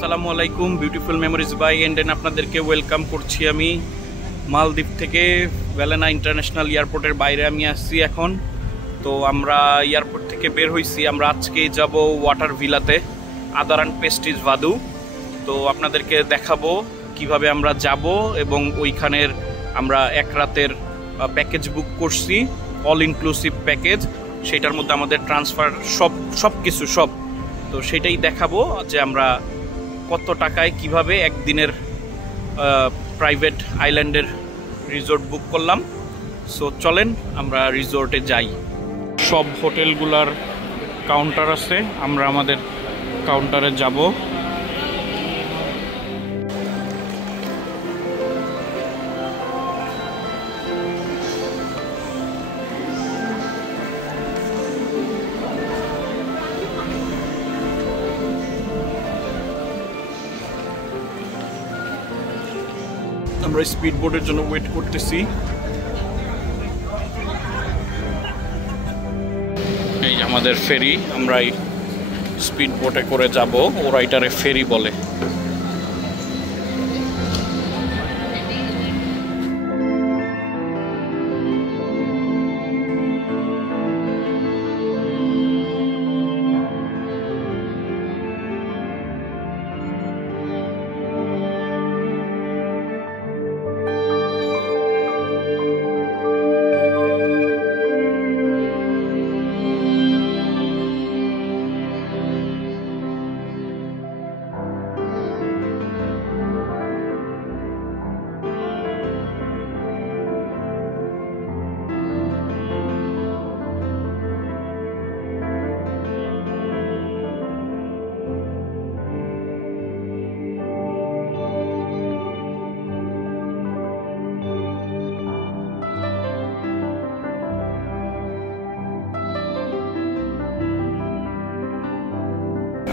আসসালামু আলাইকুম, beautiful memories by এন্ডেন আপনাদেরকে ওয়েলকাম করছি। আমি মালদ্বীপ থেকে ভেলেনা ইন্টারন্যাশনাল এয়ারপোর্টের বাইরে আমি আসছি এখন। তো আমরা এয়ারপোর্ট থেকে বের হয়েছি, আমরা আজকেই যাব ওয়াটার ভিলাতে, আদারান পেস্টিজ ভাদু। তো আপনাদেরকে দেখাবো কিভাবে আমরা যাব এবং ওইখানের আমরা এক রাতের প্যাকেজ বুক করছি, অল ইনক্লুসিভ প্যাকেজ। সেটার মধ্যে আমাদের ট্রান্সফার সব কিছু তো সেটাই দেখাবো যে আমরা কত টাকায় কিভাবে একদিনের প্রাইভেট আইল্যান্ডের রিসোর্ট বুক করলাম। সো চলেন আমরা রিসোর্টে যাই। সব হোটেলগুলার কাউন্টার আছে, আমরা আমাদের কাউন্টারে যাব। আমরা স্পিড বোটের জন্য ওয়েট করতেছি। এই আমাদের ফেরি, আমরা এই স্পিড বোটে করে যাব, ওরা এটারে ফেরি বলে।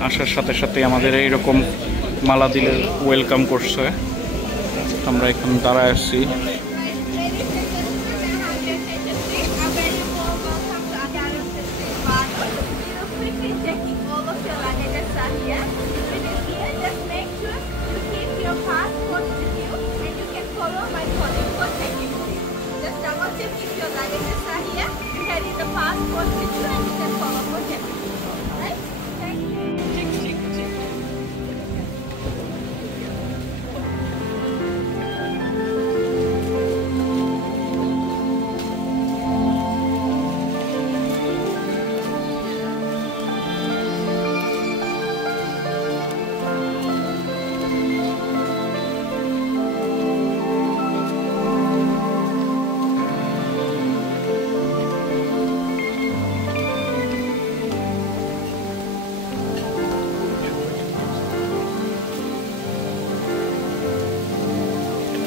আসার সাথে সাথে আমাদের এইরকম মালা দিলে ওয়েলকাম করছে। আমরা এখানে দাঁড়ায় আসছি।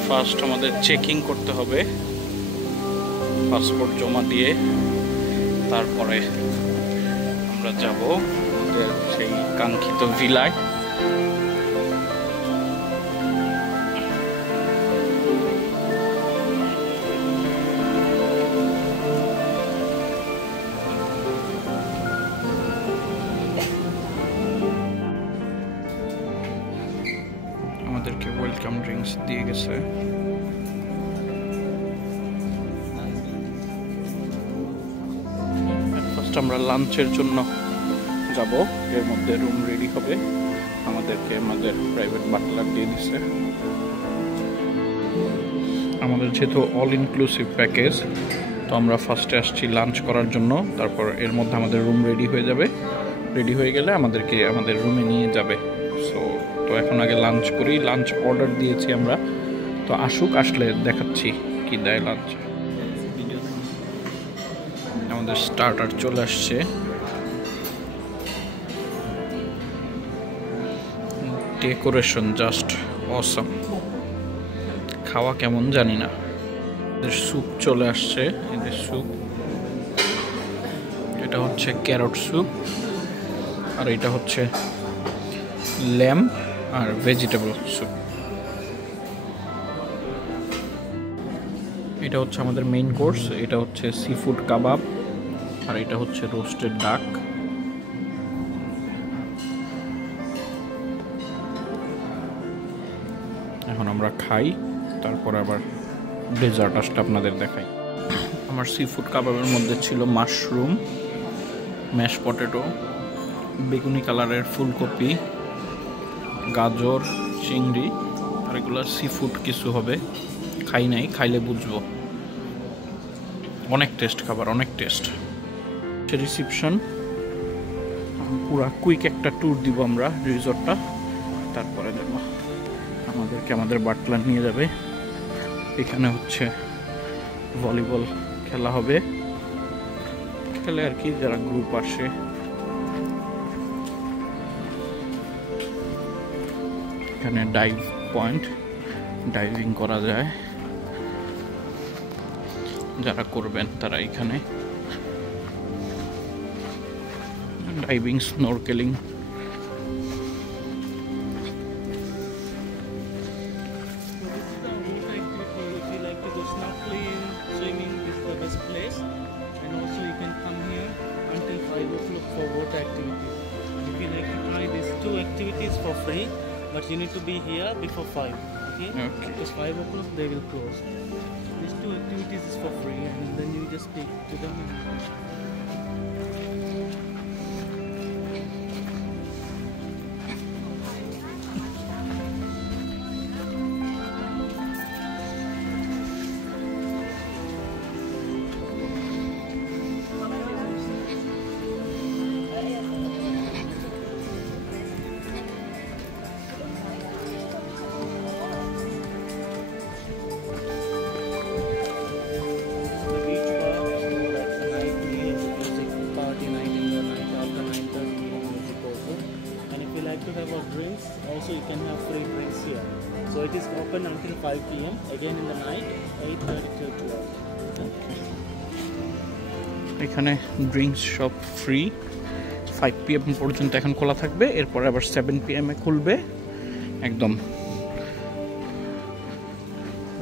ফার্স্ট আমাদের চেকিং করতে হবে, পাসপোর্ট জমা দিয়ে তারপরে আমরা যাব আমাদের সেই কাঙ্ক্ষিত ভিলায়। আমাদেরকে ওয়েলকাম ড্রিঙ্কস দিয়ে গেছে। ফার্স্ট আমরা লাঞ্চের জন্য যাব, এর মধ্যে রুম রেডি হবে, আমাদেরকে আমাদের প্রাইভেট বাটলার দিয়ে দিছে। আমাদের যেহেতু অল ইনক্লুসিভ প্যাকেজ, তো আমরা ফার্স্টে আসছি লাঞ্চ করার জন্য, তারপর এর মধ্যে আমাদের রুম রেডি হয়ে যাবে। রেডি হয়ে গেলে আমাদেরকে আমাদের রুমে নিয়ে যাবে। তো এখন আগে লাঞ্চ করি, লাঞ্চ অর্ডার দিয়েছি আমরা, তো আসলে দেখাচ্ছি কি দেয় লাঞ্চ। আমাদের স্টার্টার চলে আসছে, ডেকোরেশন জাস্ট অসাম, খাওয়া কেমন জানি না। এদের স্যুপ চলে আসছে, এদের স্যুপ, এটা হচ্ছে ক্যারট স্যুপ, আর এটা হচ্ছে ল্যাম্ব আর ভেজিটেবল স্যুপ। এটা হচ্ছে আমাদের মেইন কোর্স, এটা হচ্ছে সি ফুড কাবাব, আর এটা হচ্ছে রোস্টেড ডাক। খাই, তারপর আবার ডেজার্ট আসলে আপনাদের দেখাই। আমার সি ফুড কাবাবের মধ্যে ছিল মাশরুম, ম্যাশ পটেটো, বেগুনি কালারের ফুলকপি, গাজর, চিংড়ি, আর এগুলো সি ফুড কিছু হবে, খাই নাই, খাইলে বুঝবো। অনেক টেস্ট খাবার, অনেক টেস্ট। রিসিপশন, পুরা কুইক একটা ট্যুর দিব আমরা রিসর্টটা, তারপরে দেব আমাদেরকে আমাদের বাটলার নিয়ে যাবে। এখানে হচ্ছে ভলিবল খেলা হবে, খেলে আর কি যারা গ্রুপ আসে। এখানে ডাইভ পয়েন্ট, ডাইভিং করা যায়, যারা করবেন তারা এখানে diving, snorkelling. For free, but you need to be here before 5. Okay? Because 5 o'clock they will close. These two activities is for free, and then you just speak to them. Also you can have free drinks here. So it is open until 5 p.m. Again in the night 8:30 to 12. এখানে drinks সব free, 5 PM পর্যন্ত এখন খোলা থাকবে, এরপর আবার 7 PM এ খুলবে, একদম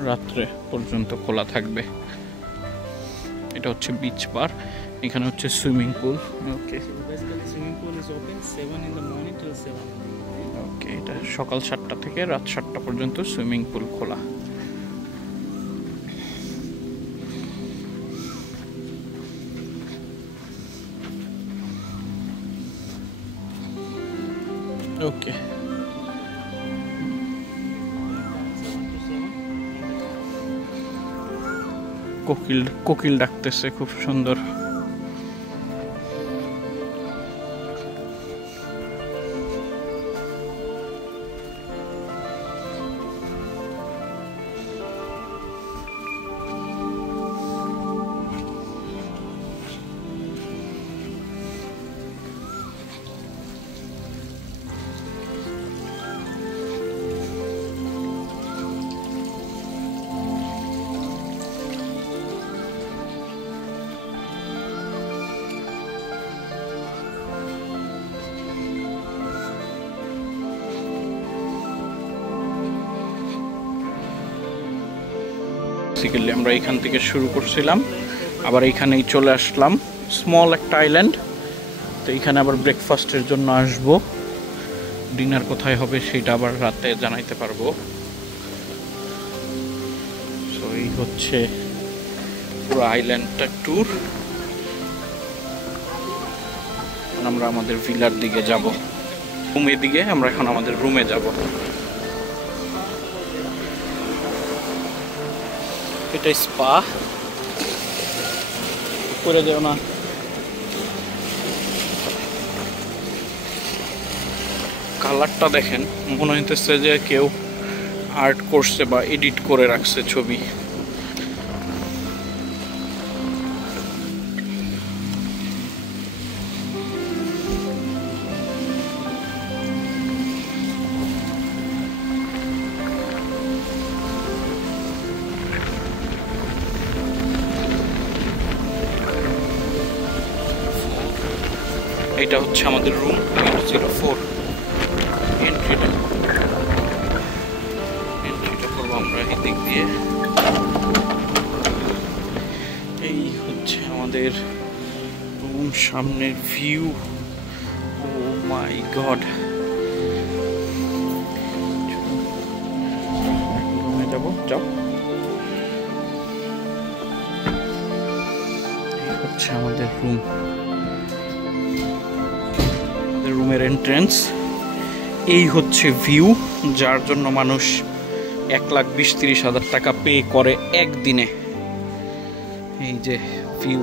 রাত্রে পর্যন্ত খোলা থাকবে। এটা হচ্ছে বিচ বার, এখানে হচ্ছে swimming pool. Okay, swimming pool is open 7 in the morning till 7. ওকে, এটা সকাল 7টা থেকে রাত 7টা পর্যন্ত সুইমিং পুল খোলা। ওকে, কোকিল ডাকতেছে খুব সুন্দর। বেসিক্যালি আমরা এখান থেকে শুরু করছিলাম, আবার এইখানেই চলে আসলাম, স্মল একটা আইল্যান্ড। তো এইখানে আবার ব্রেকফাস্টের জন্য আসবো, ডিনার কোথায় হবে সেটা আবার রাতে জানাইতে পারবো। সো এই হচ্ছে পুরো আইল্যান্ডটা ট্যুর। আমরা আমাদের ভিলার দিকে যাব, রুমের দিকে আমরা এখন আমাদের রুমে যাব। এটা স্পা, করে দেও না। কালারটা দেখেন, মনে হইতেছে যে কেউ আর্ট করছে বা এডিট করে রাখছে ছবি। এটা হচ্ছে আমাদের রুম 804। এন্ট্রিটা করবো আমরা এই দিক দিয়ে। এই হচ্ছে আমাদের রুম, সামনের ভিউ। ও মাই গড, রুমে হচ্ছে আমাদের রুম, রুমের এন্ট্রেন্স। এই হচ্ছে ভিউ, যার জন্য মানুষ 1,20,30,000 টাকা পে করে একদিনে। এই যে ভিউ,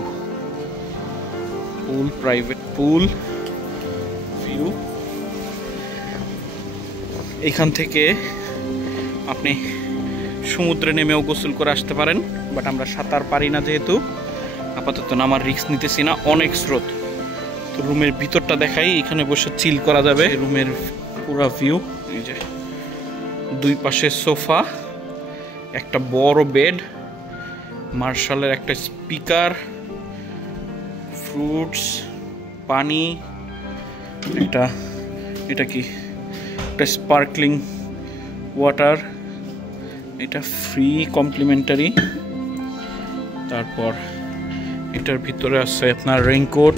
পুল, প্রাইভেট পুল ভিউ। এখান থেকে আপনি সমুদ্রে নেমেও গোসল করে আসতে পারেন, বাট আমরা সাঁতার পারি না যেহেতু আপাতত নামার রিস্ক নিতেছি না, অনেক স্রোত। তো রুমের ভিতরটা দেখাই, এখানে বসে চিল করা যাবে। রুমের পুরো ভিউ, এই যে দুই পাশে সোফা, একটা বড় বেড, মার্শালের একটা স্পিকার, ফ্রুটস, পানি, এটা কি একটা স্পার্কলিং ওয়াটার, এটা ফ্রি কমপ্লিমেন্টারি। তারপর এটার ভিতরে আছে আপনার রেইনকোট।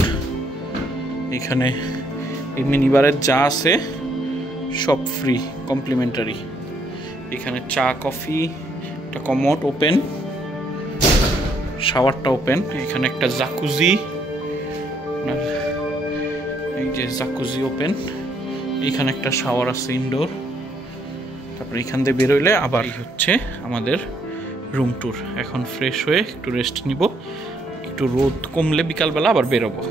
এখানে এই মিনিবারের যা আছে সব ফ্রি কমপ্লিমেন্টারি। এখানে চা, কফি, একটা কমোড ওপেন, শাওয়ারটা ওপেন। এখানে একটা জাকুজি, এই যে জাকুজি ওপেন। এখানে একটা শাওয়ার আছে ইনডোর। তারপরে এখান দিয়ে বেরোইলে আবার হচ্ছে আমাদের রুম ট্যুর। এখন ফ্রেশ হয়ে একটু রেস্ট নিব, একটু রোদ কমলে বিকালবেলা আবার বেরোবো।